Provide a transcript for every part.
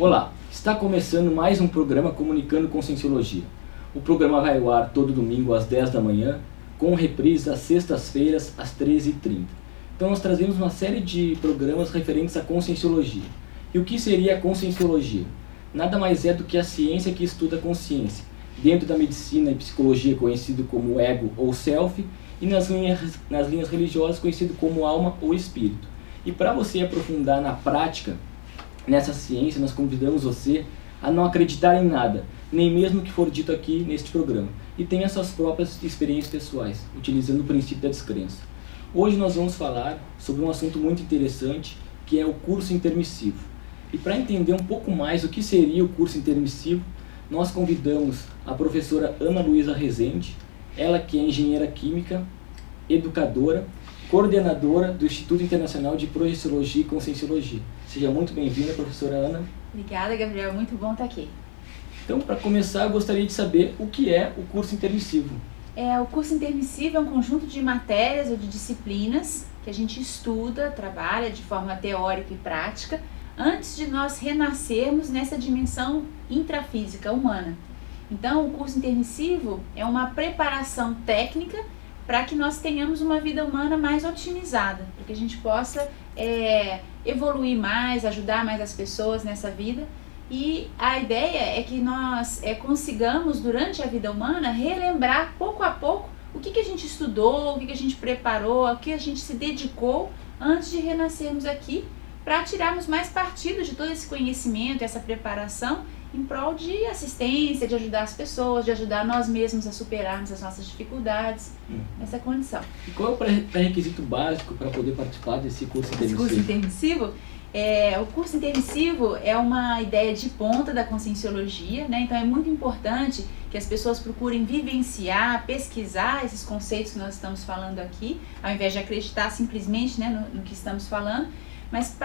Olá, está começando mais um programa Comunicando Conscienciologia. O programa vai ao ar todo domingo às 10 da manhã, com reprise às sextas-feiras às 13h30. Então nós trazemos uma série de programas referentes à Conscienciologia. E o que seria a Conscienciologia? Nada mais é do que a ciência que estuda a consciência, dentro da medicina e psicologia conhecido como ego ou self, e nas linhas religiosas conhecido como alma ou espírito. E para você aprofundar na prática, nessa ciência, nós convidamos você a não acreditar em nada, nem mesmo o que for dito aqui neste programa, e tenha suas próprias experiências pessoais, utilizando o princípio da descrença. Hoje nós vamos falar sobre um assunto muito interessante, que é o curso intermissivo. E para entender um pouco mais o que seria o curso intermissivo, nós convidamos a professora Ana Luísa Rezende, ela que é engenheira química, educadora, coordenadora do Instituto Internacional de Projeciologia e Conscienciologia. Seja muito bem-vinda, professora Ana. Obrigada, Gabriel. Muito bom estar aqui. Então, para começar, eu gostaria de saber o que é o curso intermissivo. O curso intermissivo é um conjunto de matérias ou de disciplinas que a gente estuda, trabalha de forma teórica e prática, antes de nós renascermos nessa dimensão intrafísica humana. Então, o curso intermissivo é uma preparação técnica para que nós tenhamos uma vida humana mais otimizada, para que a gente possa evoluir mais, ajudar mais as pessoas nessa vida. E a ideia é que nós consigamos, durante a vida humana, relembrar pouco a pouco o que a gente estudou, o que a gente preparou, o que a gente se dedicou antes de renascermos aqui, para tirarmos mais partido de todo esse conhecimento, essa preparação, em prol de assistência, de ajudar as pessoas, de ajudar nós mesmos a superarmos as nossas dificuldades nessa condição. E qual é o pré-requisito básico para poder participar desse curso intermissivo? Esse curso intermissivo? O curso intermissivo é uma ideia de ponta da Conscienciologia, né? Então é muito importante que as pessoas procurem vivenciar, pesquisar esses conceitos que nós estamos falando aqui, ao invés de acreditar simplesmente, né, no que estamos falando. Mas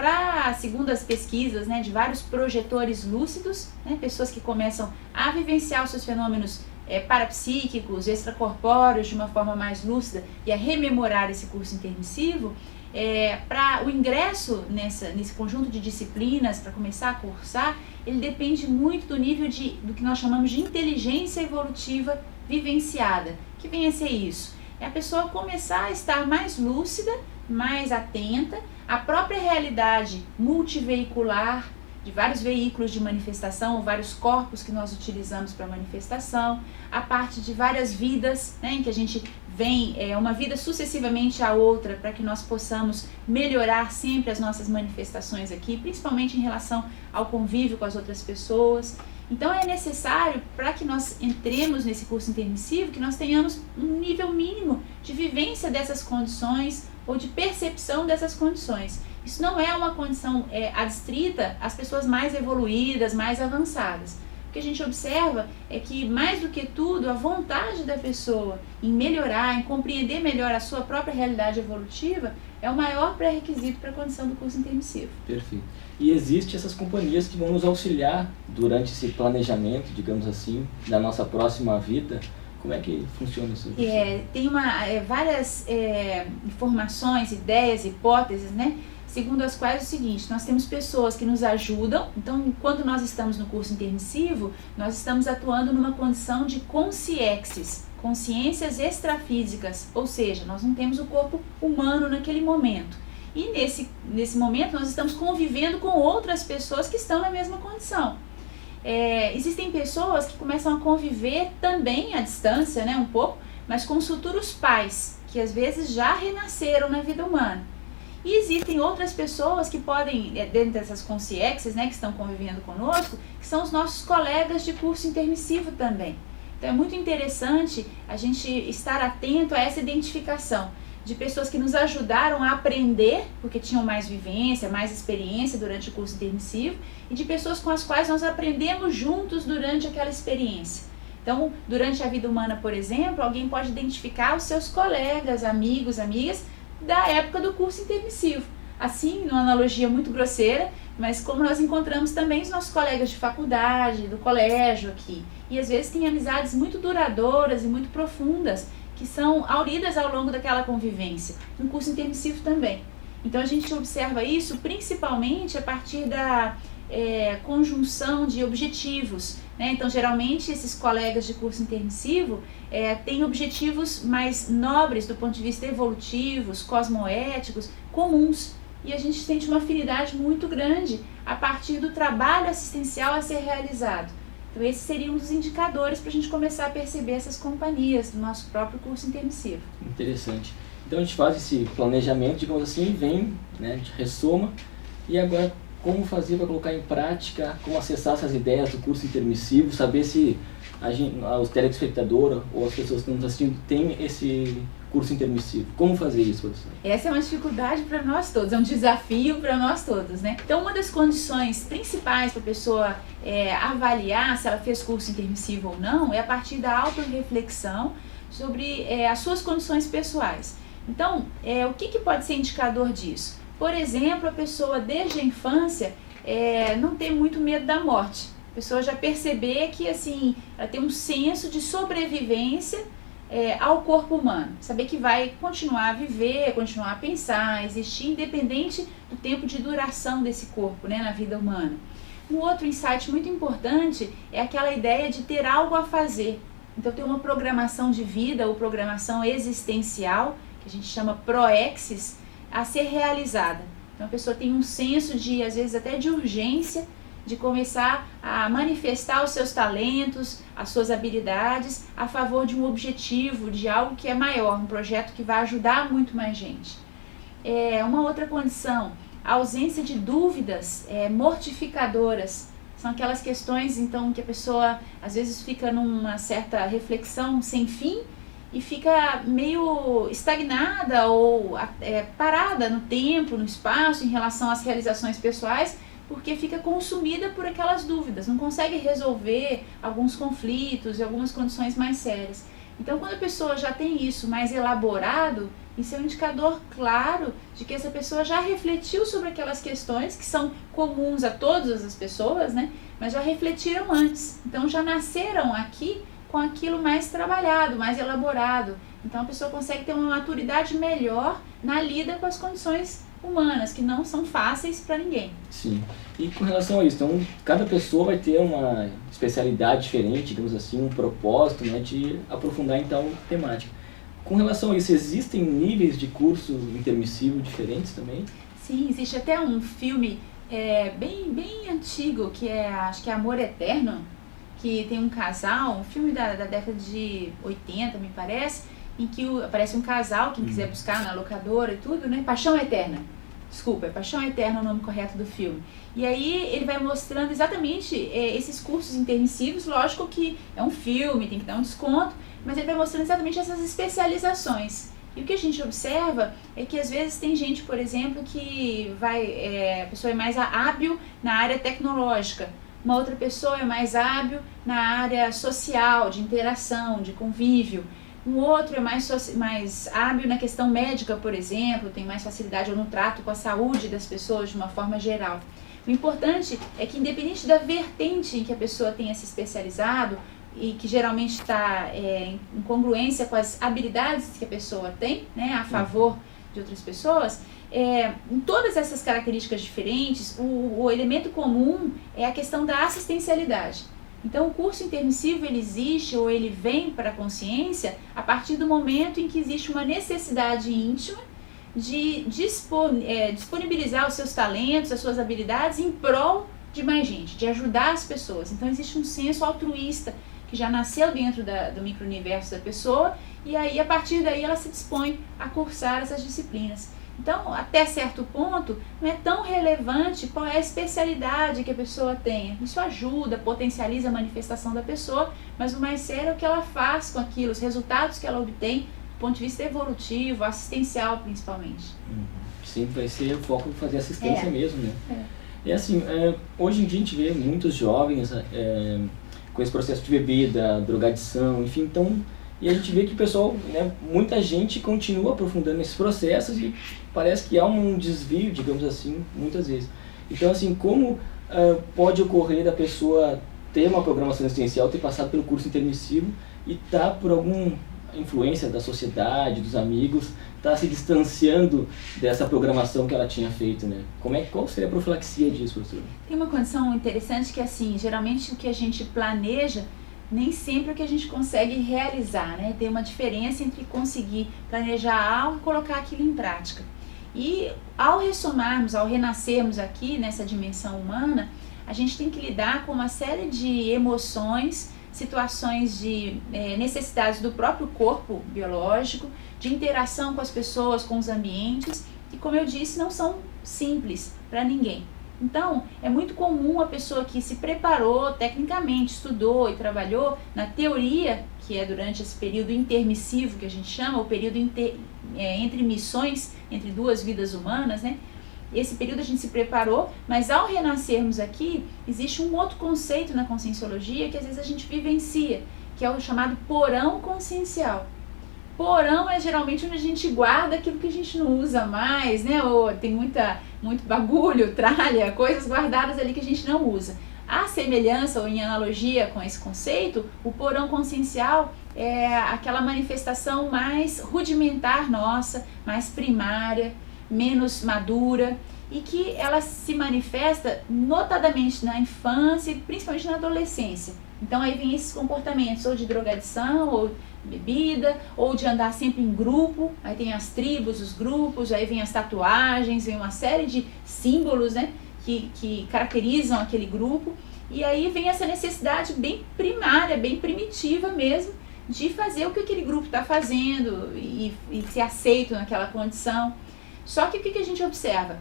segundo as pesquisas, né, de vários projetores lúcidos, né, pessoas que começam a vivenciar os seus fenômenos parapsíquicos, extracorpóreos de uma forma mais lúcida e a rememorar esse curso intermissivo, para o ingresso nesse conjunto de disciplinas, para começar a cursar, ele depende muito do nível do que nós chamamos de inteligência evolutiva vivenciada. Que vem a ser isso? É a pessoa começar a estar mais lúcida, mais atenta à própria realidade multiveicular, de vários veículos de manifestação, ou vários corpos que nós utilizamos para manifestação, a parte de várias vidas, né, em que a gente vem uma vida sucessivamente à outra, para que nós possamos melhorar sempre as nossas manifestações aqui, principalmente em relação ao convívio com as outras pessoas. Então é necessário, para que nós entremos nesse curso intermissivo, que nós tenhamos um nível mínimo de vivência dessas condições ou de percepção dessas condições. Isso não é uma condição adstrita às pessoas mais evoluídas, mais avançadas. O que a gente observa é que, mais do que tudo, a vontade da pessoa em melhorar, em compreender melhor a sua própria realidade evolutiva é o maior pré-requisito para a condição do curso intermissivo. Perfeito. E existem essas companhias que vão nos auxiliar durante esse planejamento, digamos assim, da nossa próxima vida. Como é que funciona isso? Tem várias informações, ideias, hipóteses, né? Segundo as quais é o seguinte: nós temos pessoas que nos ajudam. Então, quando nós estamos no curso intermissivo, nós estamos atuando numa condição de consciexis, consciências extrafísicas, ou seja, nós não temos o corpo humano naquele momento. E nesse momento nós estamos convivendo com outras pessoas que estão na mesma condição. Existem pessoas que começam a conviver também à distância, né, um pouco, mas com os futuros pais, que às vezes já renasceram na vida humana. E existem outras pessoas que podem, dentro dessas consciências, né, que estão convivendo conosco, que são os nossos colegas de curso intermissivo também. Então é muito interessante a gente estar atento a essa identificação de pessoas que nos ajudaram a aprender, porque tinham mais vivência, mais experiência durante o curso intermissivo, e de pessoas com as quais nós aprendemos juntos durante aquela experiência. Então, durante a vida humana, por exemplo, alguém pode identificar os seus colegas, amigos, amigas, da época do curso intermissivo. Assim, numa analogia muito grosseira, mas como nós encontramos também os nossos colegas de faculdade, do colégio aqui. E às vezes tem amizades muito duradouras e muito profundas, que são auridas ao longo daquela convivência. No curso intermissivo também. Então a gente observa isso principalmente a partir conjunção de objetivos, né? Então, geralmente, esses colegas de curso intermissivo têm objetivos mais nobres do ponto de vista evolutivos, cosmoéticos, comuns. E a gente sente uma afinidade muito grande a partir do trabalho assistencial a ser realizado. Então, esses seriam os indicadores para a gente começar a perceber essas companhias do nosso próprio curso intermissivo. Interessante. Então, a gente faz esse planejamento, digamos assim, vem, né, a gente ressoma, e agora como fazer para colocar em prática, como acessar essas ideias do curso intermissivo, saber se os telespectadores ou as pessoas que estão nos assistindo têm esse curso intermissivo. Como fazer isso, professor? Essa é uma dificuldade para nós todos, é um desafio para nós todos, né? Então, uma das condições principais para a pessoa avaliar se ela fez curso intermissivo ou não é a partir da autorreflexão sobre as suas condições pessoais. Então, o que pode ser indicador disso? Por exemplo, a pessoa desde a infância não ter muito medo da morte. A pessoa já perceber que assim, ela tem um senso de sobrevivência ao corpo humano. Saber que vai continuar a viver, continuar a pensar, existir independente do tempo de duração desse corpo, né, na vida humana. Um outro insight muito importante é aquela ideia de ter algo a fazer. Então, ter uma programação de vida ou programação existencial, que a gente chama proexis, a ser realizada. Então, a pessoa tem um senso de, às vezes, até de urgência, de começar a manifestar os seus talentos, as suas habilidades, a favor de um objetivo, de algo que é maior, um projeto que vai ajudar muito mais gente. Uma outra condição, a ausência de dúvidas mortificadoras. São aquelas questões, então, que a pessoa, às vezes, fica numa certa reflexão sem fim, e fica meio estagnada ou parada no tempo, no espaço, em relação às realizações pessoais, porque fica consumida por aquelas dúvidas, não consegue resolver alguns conflitos e algumas condições mais sérias. Então, quando a pessoa já tem isso mais elaborado, isso é um indicador claro de que essa pessoa já refletiu sobre aquelas questões que são comuns a todas as pessoas, né? Mas já refletiram antes, então já nasceram aqui com aquilo mais trabalhado, mais elaborado. Então a pessoa consegue ter uma maturidade melhor na lida com as condições humanas, que não são fáceis para ninguém. Sim. E com relação a isso, então cada pessoa vai ter uma especialidade diferente, digamos assim, um propósito, né, de aprofundar em tal temática. Com relação a isso, existem níveis de curso intermissivo diferentes também? Sim, existe até um filme bem antigo, que acho que é Amor Eterno, que tem um casal, um filme da década de 80, me parece, em que aparece um casal, quem quiser buscar na locadora e tudo, né? Paixão Eterna. Desculpa, é Paixão Eterna o nome correto do filme. E aí ele vai mostrando exatamente esses cursos intermissivos, lógico que é um filme, tem que dar um desconto, mas ele vai mostrando exatamente essas especializações. E o que a gente observa é que às vezes tem gente, por exemplo, que a pessoa é mais hábil na área tecnológica, uma outra pessoa é mais hábil na área social, de interação, de convívio. Um outro é mais hábil na questão médica, por exemplo, tem mais facilidade no trato com a saúde das pessoas de uma forma geral. O importante é que, independente da vertente em que a pessoa tenha se especializado, e que geralmente está em congruência com as habilidades que a pessoa tem, né, a favor de outras pessoas, em todas essas características diferentes, o elemento comum é a questão da assistencialidade. Então, o curso intermissivo ele existe ou ele vem para a consciência a partir do momento em que existe uma necessidade íntima de disponibilizar os seus talentos, as suas habilidades em prol de mais gente, de ajudar as pessoas. Então, existe um senso altruísta que já nasceu dentro do micro-universo da pessoa, e aí, a partir daí, ela se dispõe a cursar essas disciplinas. Então, até certo ponto, não é tão relevante qual é a especialidade que a pessoa tenha. Isso ajuda, potencializa a manifestação da pessoa, mas o mais sério é o que ela faz com aquilo, os resultados que ela obtém, do ponto de vista evolutivo, assistencial, principalmente. Sim, vai ser o foco de fazer assistência mesmo, né? E assim, hoje em dia a gente vê muitos jovens com esse processo de bebida, drogadição, enfim, então, e a gente vê que o pessoal, né, muita gente continua aprofundando esses processos e parece que há um desvio, digamos assim, muitas vezes. Então, assim, como pode ocorrer da pessoa ter uma programação assistencial, ter passado pelo curso intermissivo e estar por algum influência da sociedade, dos amigos, está se distanciando dessa programação que ela tinha feito, né? Qual seria a profilaxia disso, professor? Tem uma condição interessante que, assim, geralmente o que a gente planeja nem sempre é o que a gente consegue realizar, né? Tem uma diferença entre conseguir planejar algo e colocar aquilo em prática. E ao ressomarmos, ao renascermos aqui nessa dimensão humana, a gente tem que lidar com uma série de emoções, situações de necessidades do próprio corpo biológico, de interação com as pessoas, com os ambientes, que, como eu disse, não são simples para ninguém. Então, é muito comum a pessoa que se preparou tecnicamente, estudou e trabalhou na teoria, que é durante esse período intermissivo que a gente chama, o período entre missões, entre duas vidas humanas, né? Esse período a gente se preparou, mas ao renascermos aqui, existe um outro conceito na conscienciologia que às vezes a gente vivencia, que é o chamado porão consciencial. Porão é geralmente onde a gente guarda aquilo que a gente não usa mais, né? Ou tem muito bagulho, tralha, coisas guardadas ali que a gente não usa. A semelhança ou em analogia com esse conceito, o porão consciencial é aquela manifestação mais rudimentar nossa, mais primária, menos madura, e que ela se manifesta notadamente na infância e principalmente na adolescência. Então aí vem esses comportamentos ou de drogadição, ou bebida, ou de andar sempre em grupo. Aí tem as tribos, os grupos, aí vem as tatuagens, vem uma série de símbolos, né, que caracterizam aquele grupo. E aí vem essa necessidade bem primária, bem primitiva mesmo, de fazer o que aquele grupo está fazendo e ser aceito naquela condição. Só que o que a gente observa?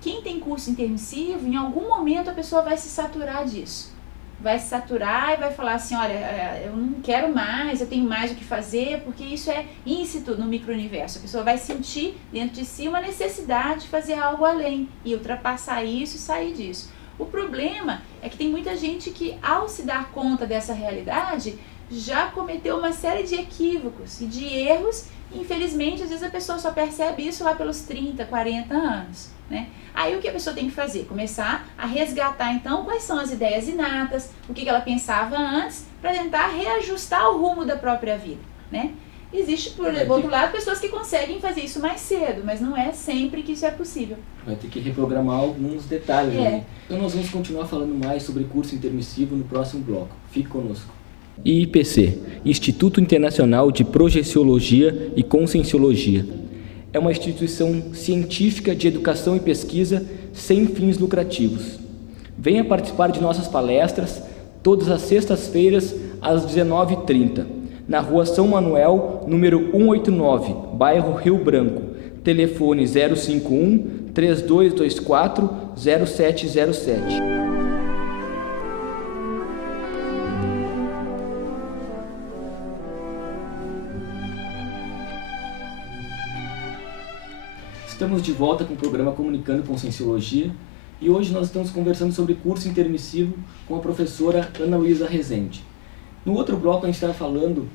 Quem tem curso intermissivo, em algum momento a pessoa vai se saturar disso. Vai se saturar e vai falar assim, olha, eu não quero mais, eu tenho mais o que fazer, porque isso é íncito no micro-universo. A pessoa vai sentir dentro de si uma necessidade de fazer algo além e ultrapassar isso e sair disso. O problema é que tem muita gente que, ao se dar conta dessa realidade, já cometeu uma série de equívocos e de erros. Infelizmente, às vezes a pessoa só percebe isso lá pelos 30, 40 anos, né? Aí o que a pessoa tem que fazer? Começar a resgatar então quais são as ideias inatas, o que ela pensava antes, para tentar reajustar o rumo da própria vida, né? Existe, por outro lado, pessoas que conseguem fazer isso mais cedo, mas não é sempre que isso é possível. Vai ter que reprogramar alguns detalhes, né? Então nós vamos continuar falando mais sobre curso intermissivo no próximo bloco. Fique conosco. IIPC, Instituto Internacional de Projeciologia e Conscienciologia. É uma instituição científica de educação e pesquisa sem fins lucrativos. Venha participar de nossas palestras todas as sextas-feiras às 19h30, na Rua São Manuel, número 189, bairro Rio Branco. Telefone 051 3224 0707. Estamos de volta com o programa Comunicando Conscienciologia e hoje nós estamos conversando sobre curso intermissivo com a professora Ana Luísa Rezende. No outro bloco a gente estava falando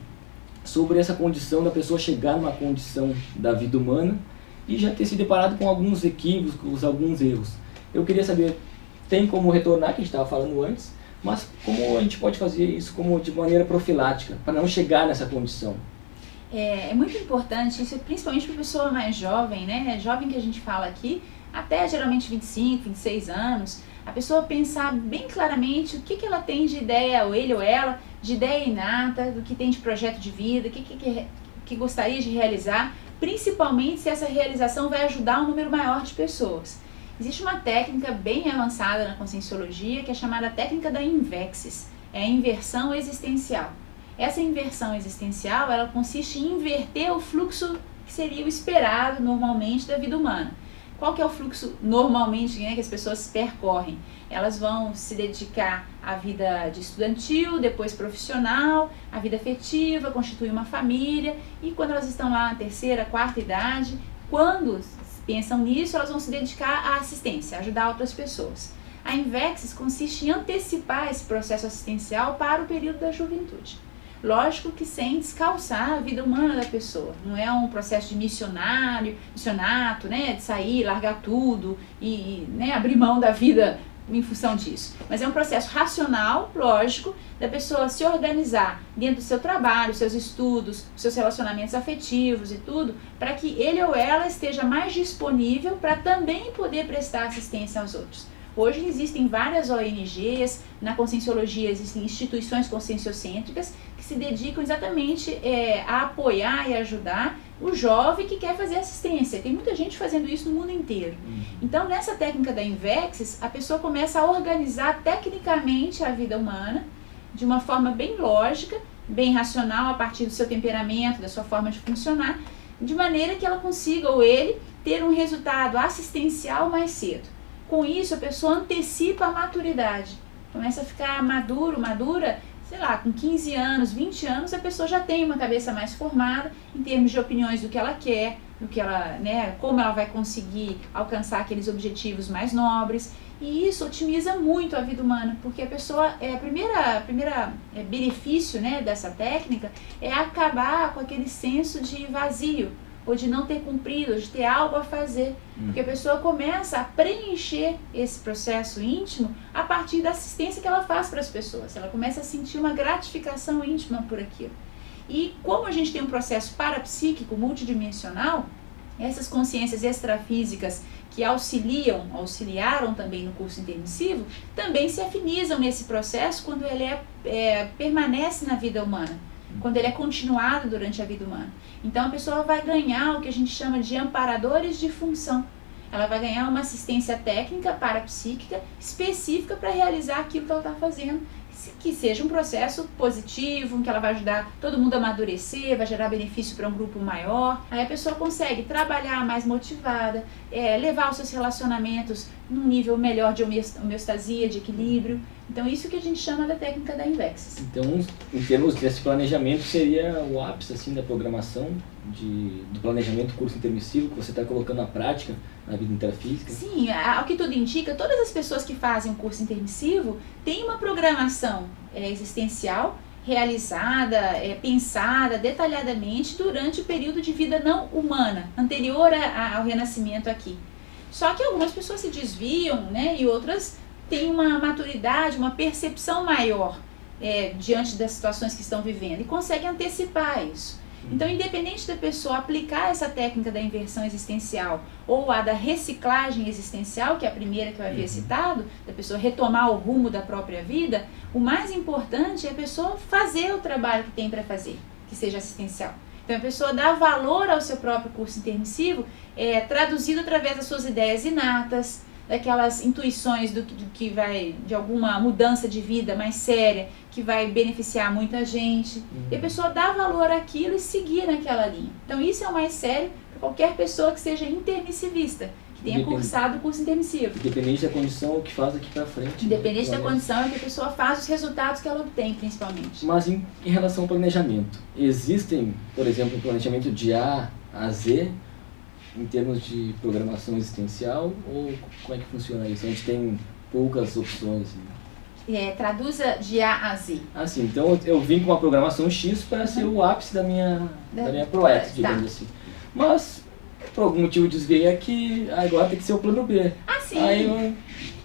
sobre essa condição da pessoa chegar numa condição da vida humana e já ter se deparado com alguns equívocos, alguns erros. Eu queria saber, tem como retornar, que a gente estava falando antes, mas como a gente pode fazer isso de maneira profilática, para não chegar nessa condição? É muito importante isso, principalmente para a pessoa mais jovem, né? Jovem que a gente fala aqui, até geralmente 25, 26 anos, a pessoa pensar bem claramente o que ela tem de ideia, ou ele ou ela, de ideia inata, do que tem de projeto de vida, que gostaria de realizar, principalmente se essa realização vai ajudar um número maior de pessoas. Existe uma técnica bem avançada na conscienciologia que é chamada técnica da invexis, é a inversão existencial. Essa inversão existencial, ela consiste em inverter o fluxo que seria o esperado normalmente da vida humana. Qual que é o fluxo normalmente, né, que as pessoas percorrem? Elas vão se dedicar à vida de estudantil, depois profissional, à vida afetiva, constituir uma família, e quando elas estão lá na terceira, quarta idade, quando pensam nisso, elas vão se dedicar à assistência, a ajudar outras pessoas. A invexis consiste em antecipar esse processo assistencial para o período da juventude. Lógico que sem descalçar a vida humana da pessoa. Não é um processo de missionato, né, de sair, largar tudo e né, abrir mão da vida em função disso. Mas é um processo racional, lógico, da pessoa se organizar dentro do seu trabalho, seus estudos, seus relacionamentos afetivos e tudo, para que ele ou ela esteja mais disponível para também poder prestar assistência aos outros. Hoje existem várias ONGs, na Conscienciologia existem instituições conscienciocêntricas que se dedicam exatamente a apoiar e ajudar o jovem que quer fazer assistência. Tem muita gente fazendo isso no mundo inteiro. Então, nessa técnica da Invexis, a pessoa começa a organizar tecnicamente a vida humana de uma forma bem lógica, bem racional, a partir do seu temperamento, da sua forma de funcionar, de maneira que ela consiga, ou ele, ter um resultado assistencial mais cedo. Com isso, a pessoa antecipa a maturidade. Começa a ficar madura, sei lá, com 15 anos, 20 anos, a pessoa já tem uma cabeça mais formada em termos de opiniões do que ela quer, do que ela, como ela vai conseguir alcançar aqueles objetivos mais nobres. E isso otimiza muito a vida humana, porque a pessoa, a primeira benefício, dessa técnica é acabar com aquele senso de vazio, ou de não ter cumprido, ou de ter algo a fazer. Porque a pessoa começa a preencher esse processo íntimo a partir da assistência que ela faz para as pessoas. Ela começa a sentir uma gratificação íntima por aquilo. E como a gente tem um processo parapsíquico multidimensional, essas consciências extrafísicas que auxiliaram também no curso intermissivo, também se afinizam nesse processo quando ele permanece na vida humana, quando ele é continuado durante a vida humana. Então a pessoa vai ganhar o que a gente chama de amparadores de função. Ela vai ganhar uma assistência técnica parapsíquica específica para realizar aquilo que ela está fazendo, que seja um processo positivo, em que ela vai ajudar todo mundo a amadurecer, vai gerar benefício para um grupo maior. Aí a pessoa consegue trabalhar mais motivada, levar os seus relacionamentos num nível melhor de homeostasia, de equilíbrio. Então isso que a gente chama da técnica da Invexis. Então, em termos desse planejamento, seria o ápice assim, da programação, do planejamento do curso intermissivo que você está colocando na prática, na vida intrafísica? Sim, ao que tudo indica, todas as pessoas que fazem o curso intermissivo têm uma programação existencial realizada, pensada detalhadamente durante o período de vida não humana, anterior ao renascimento aqui. Só que algumas pessoas se desviam, e outras têm uma maturidade, uma percepção maior diante das situações que estão vivendo e conseguem antecipar isso. Então, independente da pessoa aplicar essa técnica da inversão existencial ou a da reciclagem existencial, que é a primeira que eu havia citado, da pessoa retomar o rumo da própria vida, o mais importante é a pessoa fazer o trabalho que tem para fazer, que seja assistencial. Então, a pessoa dá valor ao seu próprio curso intermissivo, traduzido através das suas ideias inatas, daquelas intuições que vai, de alguma mudança de vida mais séria, que vai beneficiar muita gente. E a pessoa dá valor àquilo e seguir naquela linha. Então isso é o mais sério para qualquer pessoa que seja intermissivista, que tenha cursado o curso intermissivo. Independente da condição, o que faz daqui para frente. Independente da condição, é que a pessoa faz os resultados que ela obtém, principalmente. Mas em relação ao planejamento, existem, por exemplo, um planejamento de A a Z, em termos de programação existencial, ou como é que funciona isso? A gente tem poucas opções. Traduza de A a Z. Assim, então eu vim com uma programação X para ser o ápice da minha proeza, digamos assim. Mas, por algum motivo desviei aqui, agora tem que ser o plano B. Sim.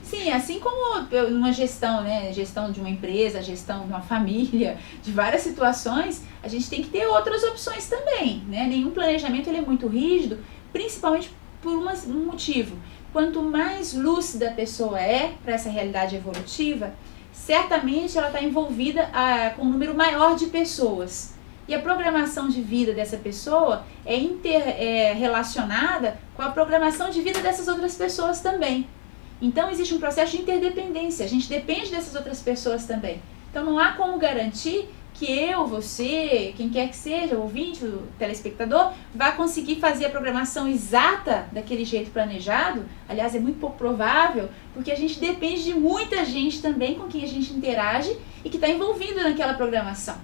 Sim, assim como numa gestão, gestão de uma empresa, gestão de uma família, de várias situações, a gente tem que ter outras opções também, Nenhum planejamento ele é muito rígido, principalmente por um motivo. Quanto mais lúcida a pessoa é para essa realidade evolutiva, certamente ela está envolvida com um número maior de pessoas. E a programação de vida dessa pessoa é relacionada com a programação de vida dessas outras pessoas também. Então existe um processo de interdependência, a gente depende dessas outras pessoas também. Então não há como garantir que eu, você, quem quer que seja, o ouvinte, o telespectador, vai conseguir fazer a programação exata daquele jeito planejado. Aliás, é muito pouco provável, porque a gente depende de muita gente também com quem a gente interage e que está envolvido naquela programação.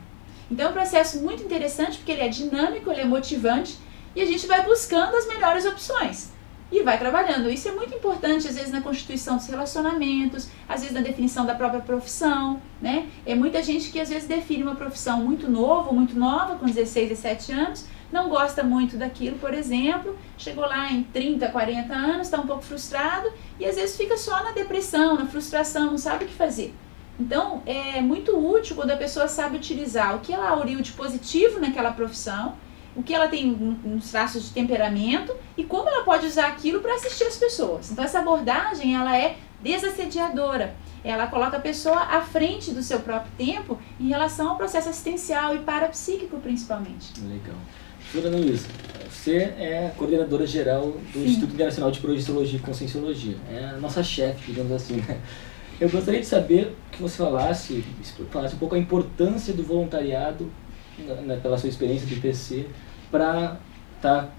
Então é um processo muito interessante, porque ele é dinâmico, ele é motivante, e a gente vai buscando as melhores opções. e vai trabalhando. Isso é muito importante, às vezes, na constituição dos relacionamentos, às vezes na definição da própria profissão, né? É muita gente que, às vezes, define uma profissão muito nova, com 16, 17 anos, não gosta muito daquilo, por exemplo, chegou lá em 30, 40 anos, está um pouco frustrado e, às vezes, fica só na depressão, na frustração, não sabe o que fazer. Então, é muito útil quando a pessoa sabe utilizar o que ela auriu de positivo naquela profissão, o que ela tem uns traços de temperamento e como ela pode usar aquilo para assistir as pessoas. Então, essa abordagem, ela é desassediadora. Ela coloca a pessoa à frente do seu próprio tempo em relação ao processo assistencial e parapsíquico, principalmente. Legal. Professora Ana Luísa, você é coordenadora geral do Instituto Internacional de Projeciologia e Conscienciologia. É a nossa chefe, digamos assim, né? Eu gostaria de saber que você falasse um pouco a importância do voluntariado, pela sua experiência de IPC, para estar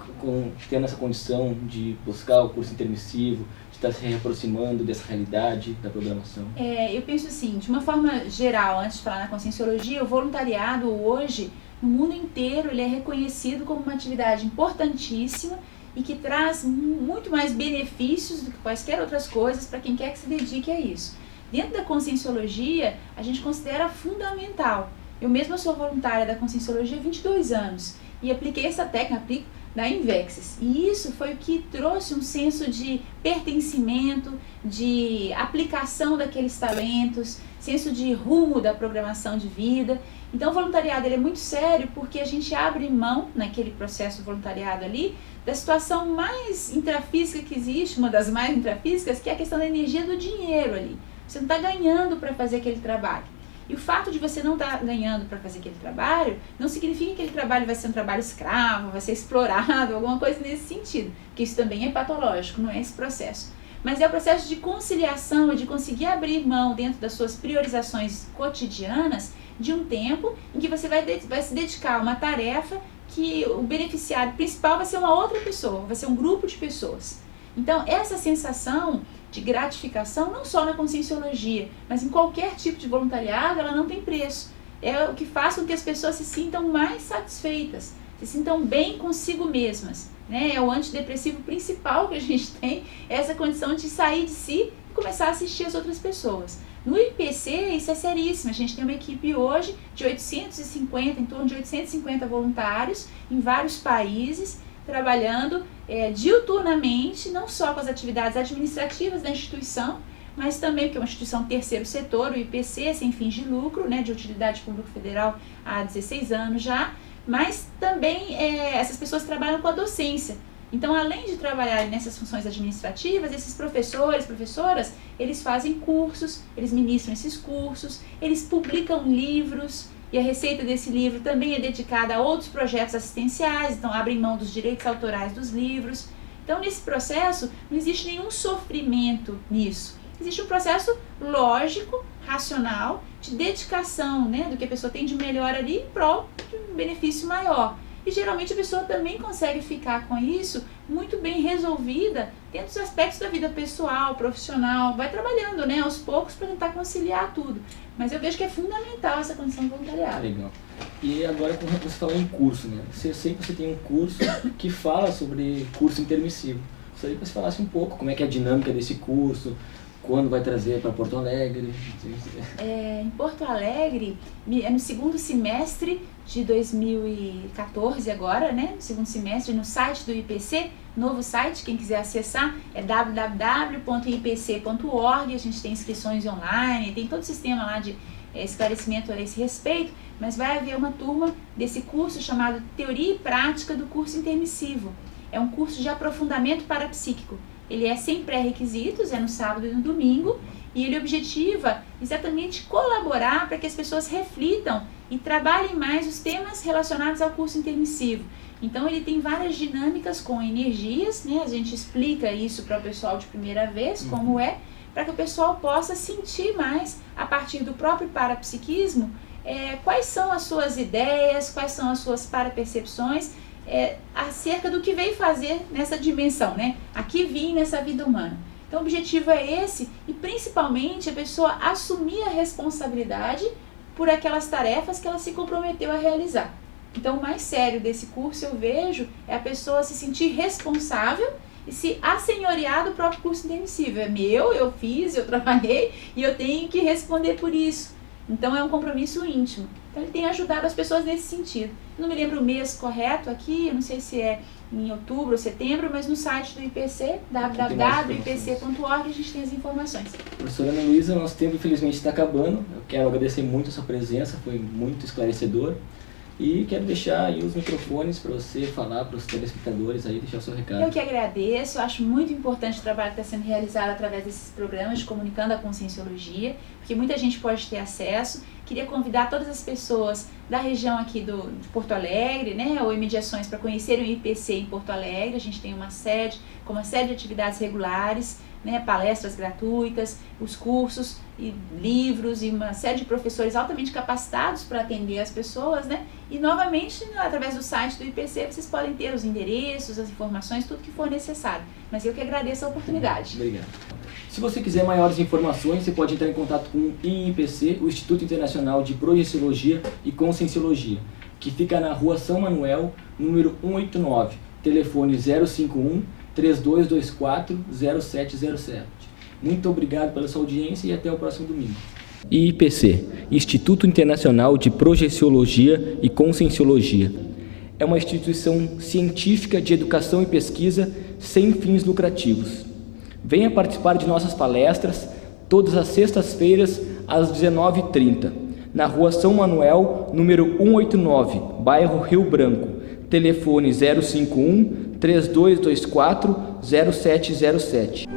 tendo essa condição de buscar o curso intermissivo, de estar se reaproximando dessa realidade da programação. Eu penso assim, de uma forma geral, antes de falar na conscienciologia, o voluntariado hoje, no mundo inteiro, ele é reconhecido como uma atividade importantíssima e que traz muito mais benefícios do que quaisquer outras coisas para quem quer que se dedique a isso. Dentro da conscienciologia, a gente considera fundamental. Eu mesma sou voluntária da conscienciologia há 22 anos e apliquei essa técnica, da Invexis. E isso foi o que trouxe um senso de pertencimento, de aplicação daqueles talentos, senso de rumo da programação de vida. Então o voluntariado ele é muito sério porque a gente abre mão, naquele processo de voluntariado ali, da situação mais intrafísica que existe, uma das mais intrafísicas, que é a questão da energia do dinheiro ali. Você não está ganhando para fazer aquele trabalho. E o fato de você não estar ganhando para fazer aquele trabalho, não significa que aquele trabalho vai ser um trabalho escravo, vai ser explorado, alguma coisa nesse sentido. Porque isso também é patológico, não é esse processo. Mas é o processo de conciliação e de conseguir abrir mão dentro das suas priorizações cotidianas de um tempo em que você vai se dedicar a uma tarefa que o beneficiário principal vai ser uma outra pessoa, vai ser um grupo de pessoas. Então, essa sensação de gratificação, não só na conscienciologia, mas em qualquer tipo de voluntariado, ela não tem preço. É o que faz com que as pessoas se sintam mais satisfeitas, se sintam bem consigo mesmas, né? É o antidepressivo principal que a gente tem, é essa condição de sair de si e começar a assistir as outras pessoas. No IPC, isso é seríssimo. A gente tem uma equipe hoje de 850, em torno de 850 voluntários em vários países, trabalhando diuturnamente, não só com as atividades administrativas da instituição, mas também, porque é uma instituição terceiro setor, o IPC, sem fins de lucro, né, de utilidade pública federal há 16 anos já, mas também essas pessoas trabalham com a docência. Então, além de trabalhar nessas funções administrativas, esses professores, professoras, eles fazem cursos, eles ministram esses cursos, eles publicam livros, e a receita desse livro também é dedicada a outros projetos assistenciais, então abrem mão dos direitos autorais dos livros. Então, nesse processo, não existe nenhum sofrimento nisso. Existe um processo lógico, racional, de dedicação, né, do que a pessoa tem de melhor ali em prol de um benefício maior. E geralmente a pessoa também consegue ficar com isso muito bem resolvida dentro dos aspectos da vida pessoal, profissional, vai trabalhando, né, aos poucos para tentar conciliar tudo. Mas eu vejo que é fundamental essa condição de voluntariado. Legal. E agora, quando você fala em curso, né? Eu sei que você tem um curso que fala sobre curso intermissivo. Gostaria que você falasse um pouco como é que é a dinâmica desse curso, quando vai trazer para Porto Alegre. Em Porto Alegre, é no segundo semestre de 2014 agora, né? No segundo semestre, no site do IPC, novo site, quem quiser acessar é www.ipc.org, a gente tem inscrições online, tem todo o sistema lá de esclarecimento a esse respeito, mas vai haver uma turma desse curso chamado Teoria e Prática do Curso Intermissivo. É um curso de aprofundamento parapsíquico. Ele é sem pré-requisitos, é no sábado e no domingo, e ele objetiva exatamente colaborar para que as pessoas reflitam e trabalhem mais os temas relacionados ao curso intermissivo. Então ele tem várias dinâmicas com energias, né? A gente explica isso para o pessoal de primeira vez, como é, para que o pessoal possa sentir mais, a partir do próprio parapsiquismo, quais são as suas ideias, quais são as suas parapercepções, acerca do que veio fazer nessa dimensão, né? Aqui vim nessa vida humana. Então o objetivo é esse, e principalmente a pessoa assumir a responsabilidade por aquelas tarefas que ela se comprometeu a realizar. Então o mais sério desse curso eu vejo é a pessoa se sentir responsável se assenhorear do próprio curso intermissivo. É meu, eu fiz, eu trabalhei e eu tenho que responder por isso. Então é um compromisso íntimo. Então ele tem ajudado as pessoas nesse sentido. Eu não me lembro o mês correto aqui, eu não sei se é em outubro ou setembro, mas no site do IPC, www.ipc.org, a gente tem as informações. Professora Ana Luísa, nosso tempo infelizmente está acabando. Eu quero agradecer muito a sua presença, foi muito esclarecedor. E quero deixar aí os microfones para você falar para os telespectadores aí, deixar o seu recado. Eu que agradeço, eu acho muito importante o trabalho que está sendo realizado através desses programas de Comunicando a Conscienciologia, porque muita gente pode ter acesso. Queria convidar todas as pessoas da região aqui de Porto Alegre, né, ou imediações, para conhecerem o IPC em Porto Alegre. A gente tem uma sede com uma série de atividades regulares, né, palestras gratuitas, os cursos e livros e uma série de professores altamente capacitados para atender as pessoas, né? E novamente, através do site do IPC, vocês podem ter os endereços, as informações, tudo que for necessário. Mas eu que agradeço a oportunidade. Obrigado. Se você quiser maiores informações, você pode entrar em contato com o IIPC, o Instituto Internacional de Projeciologia e Conscienciologia, que fica na Rua São Manuel, número 189, telefone 051 3224 0707. Muito obrigado pela sua audiência e até o próximo domingo. IIPC, Instituto Internacional de Projeciologia e Conscienciologia. É uma instituição científica de educação e pesquisa sem fins lucrativos. Venha participar de nossas palestras todas as sextas-feiras às 19h30, na Rua São Manuel, número 189, bairro Rio Branco, telefone 051 3224 0707.